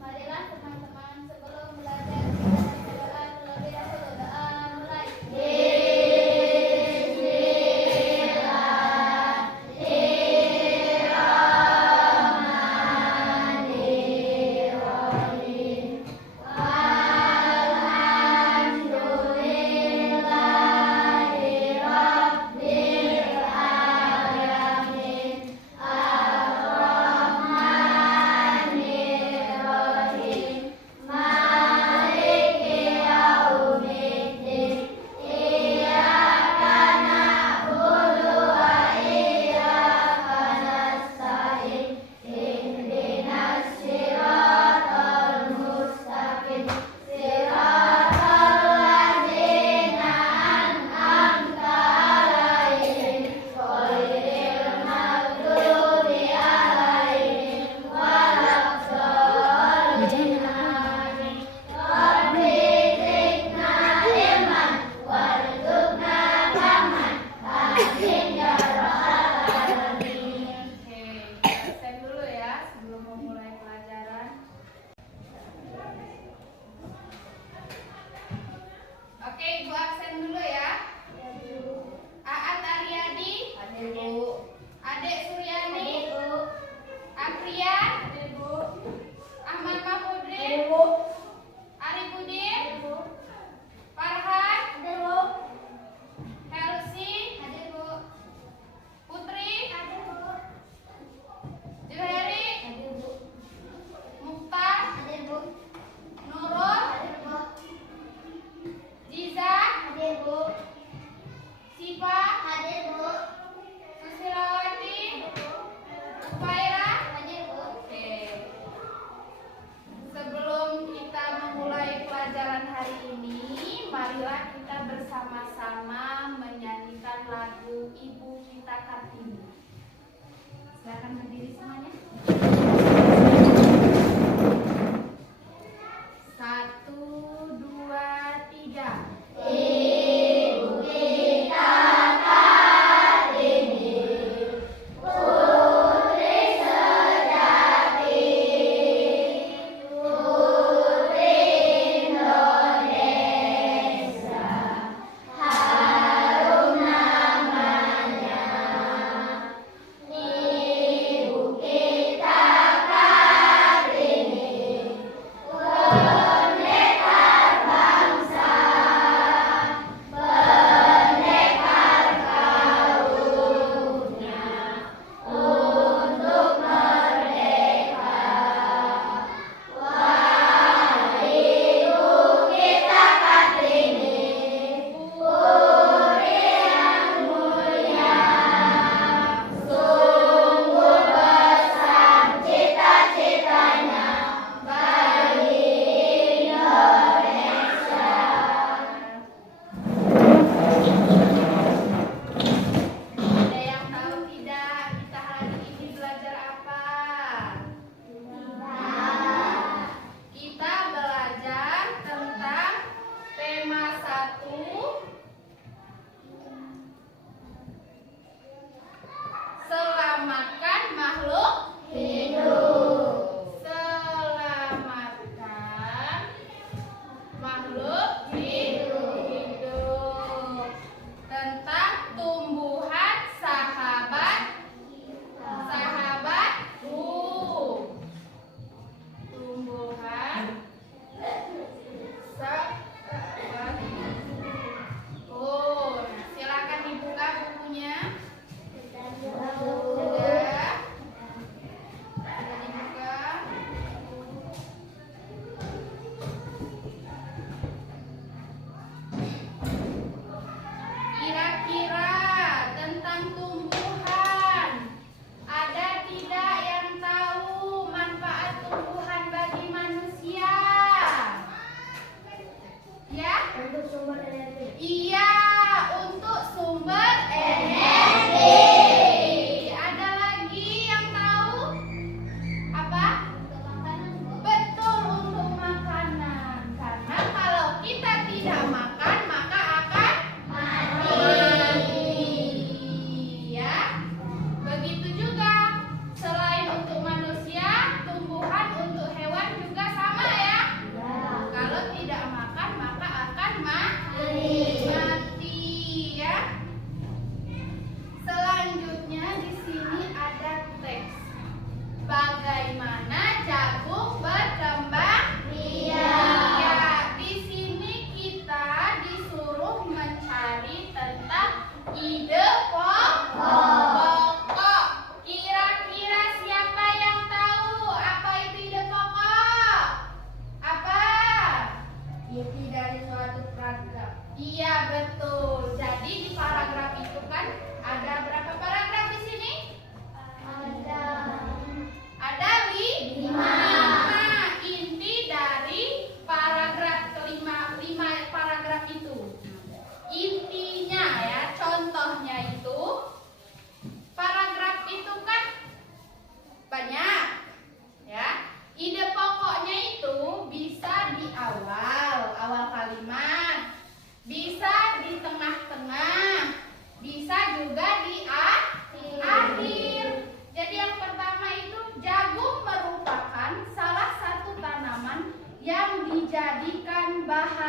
Marilah teman-teman sebelum belajar kita berdoa terlebih dahulu. Doa mulai. Oke, Ibu absen dulu ya. Aat Aryadi, hadir Bu. Adek Suryani, hadir Bu. Aprian, hadir Bu. Ahmad Mahmudri, hadir Bu. Arifudin, hadir Bu. Farhan, hadir Bu. Helsi, hadir Bu. Putri, hadir Bu. Juheri, hadir Bu. Mukhtar, hadir Bu. Nurul, hadir Bu. Ziza, hadir Bu. Siva, hadir Bu. Susilawati, hadir Bu. Upaira, hadir Bu. Oke. Sebelum kita memulai pelajaran hari ini, marilah kita bersama-sama menyanyikan lagu Ibu Kita Kartini. Silakan berdiri semuanya. 1, 2, 3. Ibu kita Kartini, putri sejati, putri Indonesia, harum namanya. Ibu kita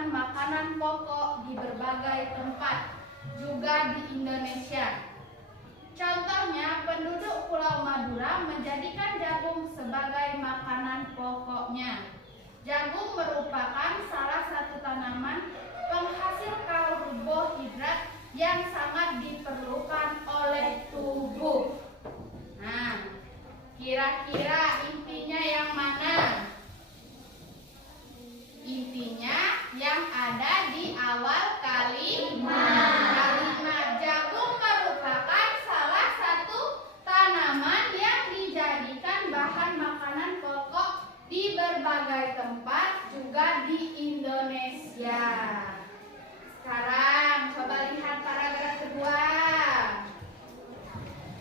bahan makanan pokok di berbagai tempat, juga di Indonesia. Contohnya, penduduk Pulau Madura menjadikan jagung sebagai makanan pokoknya. Jagung merupakan salah satu tanaman penghasil karbohidrat yang sangat diperlukan oleh tubuh. Nah, kira-kira intinya yang mana? Intinya yang ada di awal kalimat. Jagung merupakan salah satu tanaman yang dijadikan bahan makanan pokok di berbagai tempat, juga di Indonesia. Sekarang coba lihat paragraf kedua.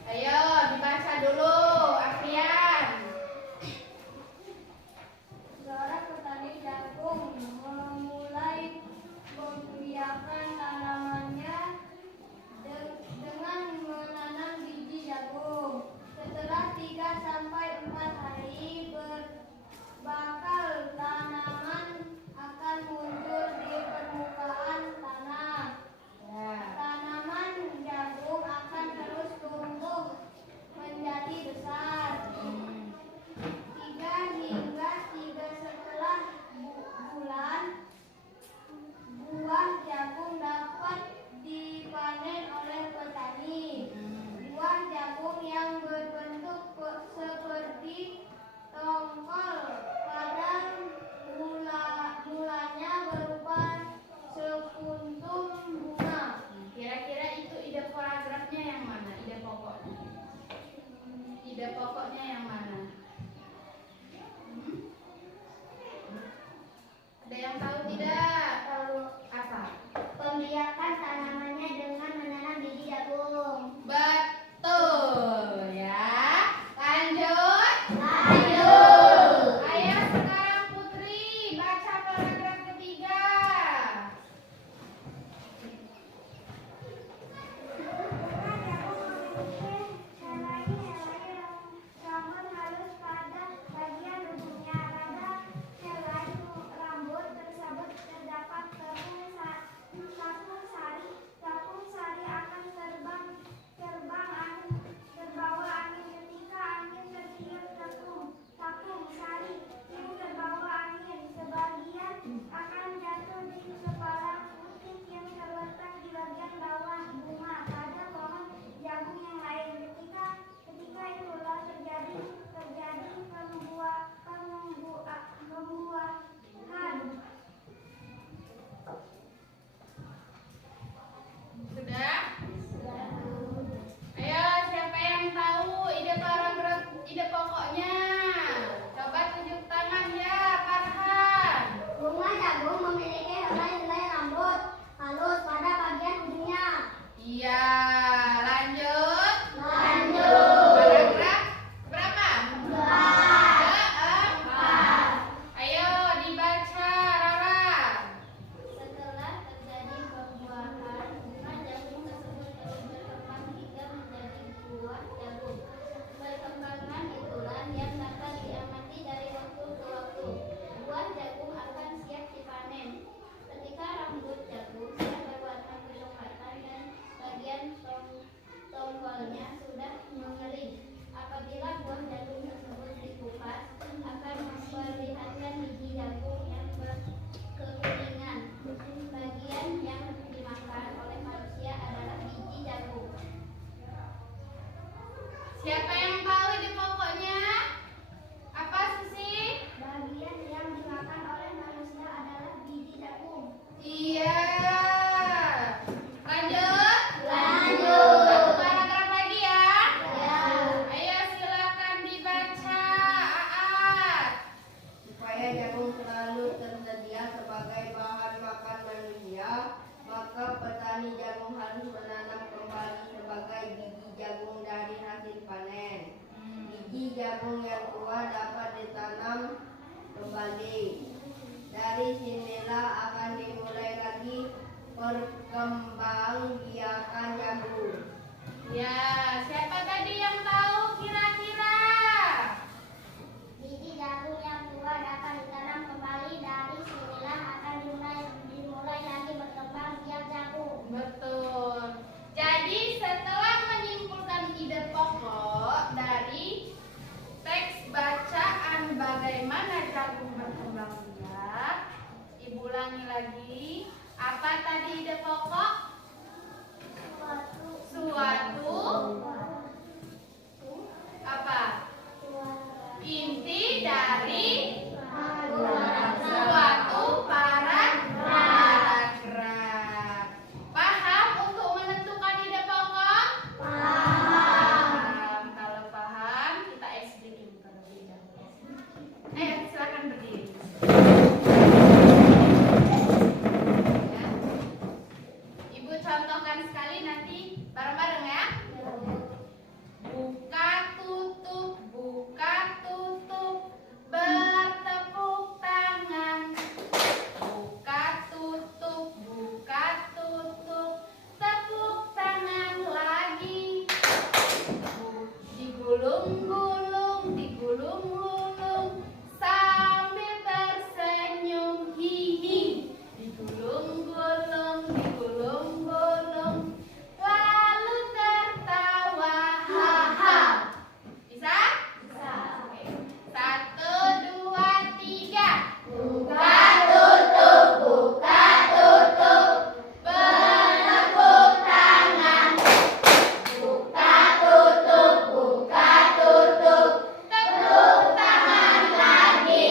Ayo dibaca dulu, Afrian. Seorang petani jagung memulai membiarkan tanamannya dengan menanam biji jagung. Setelah 3-4 hari bakal tanaman akan muncul di permukaan tanah. Tanaman jagung akan terus tumbuh menjadi besar. 3 setelah bulan, buah jagung dapat dipanen oleh petani. Buah jagung yang berbentuk seperti tongkol pada mulanya berupa sekuntum bunga. Kira-kira itu ide paragrafnya yang mana? Ide pokoknya. Ide pokoknya yang mana? Ada yang tahu tidak? Tahu Apa? Pembiarkan tanamannya dengan menanam biji jagung. Betul ya. Lanjut. Ayo sekarang Putri baca paragraf ketiga. Rambut halus pada bagian ujungnya. Pada helai rambut tersebut terdapat tepung sari. Tepung sari akan terbang angin, terbawa angin ketika angin tertiup tepung sari yang terbawa angin. Sebagian akan jatuh di kepala putih yang terletak di bagian bawah bunga pada pohon jagung yang lain. Ketika itulah terjadi pembuahan. Sudah? Ayo siapa yang tahu ide paragraf, ide pokoknya? Coba tunjuk tangan ya, Farhan. Bunga jagung memiliki helai rambut halus pada bagian ujungnya. Iya, lanjut. Paragraf berapa? 4. Ayo dibaca, Rara. Setelah terjadi pembuahan, bunga jagung tersebut terus berkembang hingga menjadi buah jagung. Perkembangan itulah yang dapat diamati dari waktu ke waktu. Buah jagung akan siap dipanen. Ketika rambut jagung sudah berwarna kecoklatan dan bagian tongkolnya sudah mengering. Apabila buah jagung tersebut dikupas, akan memperlihatkan biji jagung yang kekuningan. Bagian yang dimakan oleh manusia adalah biji jagung. Siapa yang tahu ide pokoknya? Apa Susi? Bagian yang dimakan oleh manusia adalah biji jagung. Iya. Lanjut. Satu paragraf lagi ya. Ayo silakan dibaca, Aat. Supaya jagung selalu tersedia sebagai bahan makan manusia, maka petani jagung harus menanam kembali sebagai biji jagung dari hasil panen. Biji jagung yang tua dapat ditanam kembali. Dari sinilah akan dimulai lagi perkembangbiakan jagung. Ya, siapa tadi yang tahu kira-kira? Biji jagung yang tua dapat ditanam kembali. Dari sinilah akan dimulai ulangi lagi. Apa tadi ide pokok? Suatu. Apa? Inti dari suatu paragraf. Paham untuk menentukan ide pokok? Paham. Kalau paham, kita explain terlebih dahulu. Silakan berdiri. Ya. Ibu contohkan sekali nanti bareng-bareng ya. Buka tutup, bertepuk tangan. Buka tutup, tepuk tangan lagi. Digulung-gulung, sambil tersenyum hihi. Digulung-gulung, lalu tertawa haha. Bisa? Bisa. Oke. 1, 2, 3. Buka tutup, bertepuk tangan. Buka tutup, tepuk tangan lagi.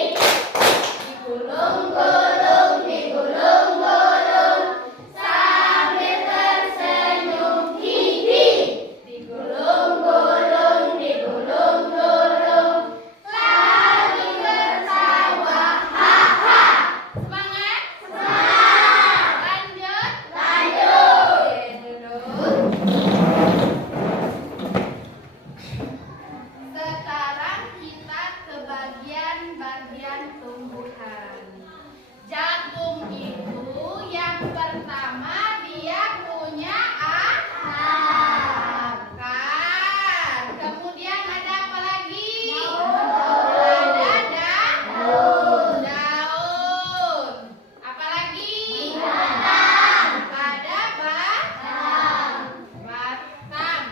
Digulung-gulung, sambil tersenyum hihi. Digulung-gulung, lalu tertawa haha. Semangat? Semangat. Lanjut? Oke, duduk. Sekarang kita ke bagian tumbuhan. Jagung itu yang pertama dia punya akar. Kemudian ada apa lagi? Ada daun. Apa lagi? Ada batang.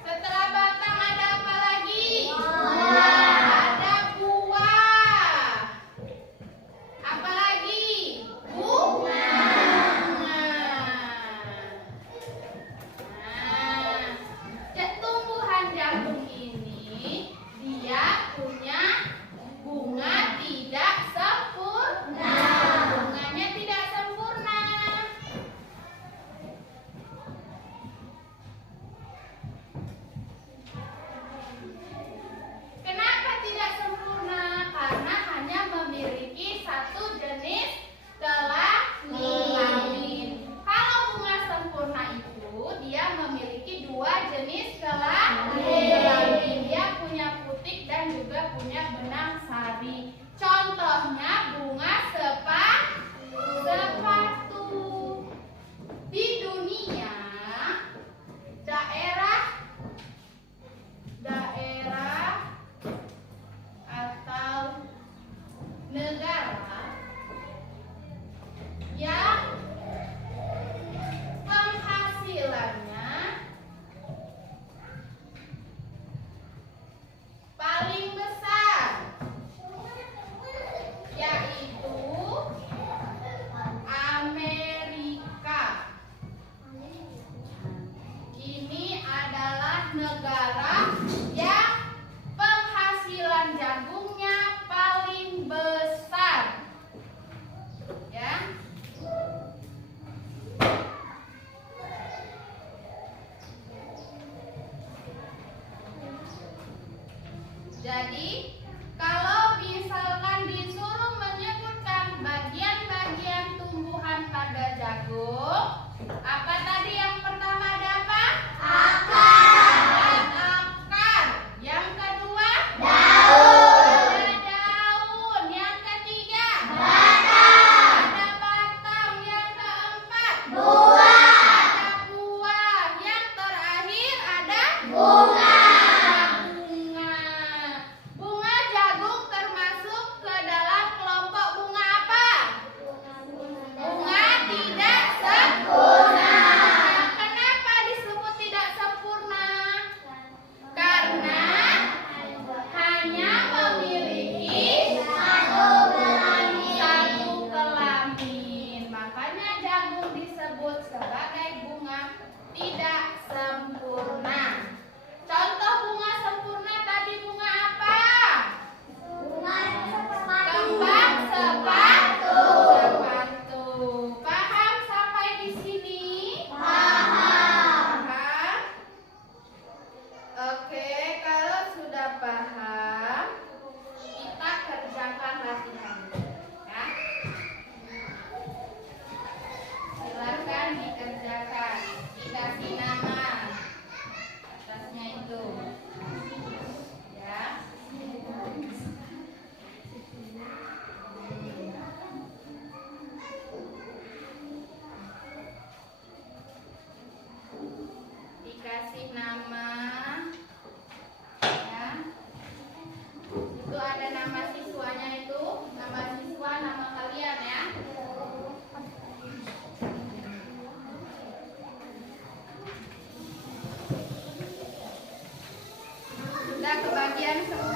Setelah batang ada apa lagi? Ada buah. Apa lagi? Bunga. Tumbuhan jagung ini dia punya bunga tidak sempurna. Bunganya tidak sempurna. Kenapa tidak sempurna? Karena hanya memiliki satu jenis kelamin. Kalau bunga sempurna itu dia memiliki dua jenis kelamin. Dia punya putik dan juga punya benang sari. Contohnya bunga sepatu. Di dunia daerah atau negara yang penghasilannya paling besar yaitu Amerika. Ini adalah negara yang penghasilan jagungnya paling besar. Ya. Jadi, kalau misalkan disuruh menyebutkan bagian-bagian tumbuhan pada jagung, apa tadi yang pertama ada apa? Akar. Yang kedua? Daun. Ada daun. Yang ketiga? Batang. Ada batang. Yang keempat? Buah. Ada buah. Yang terakhir ada? Bunga. Bunga jagung termasuk ke Itu ada nama siswanya itu, nama siswa, nama kalian ya. Sudah kebagian semua.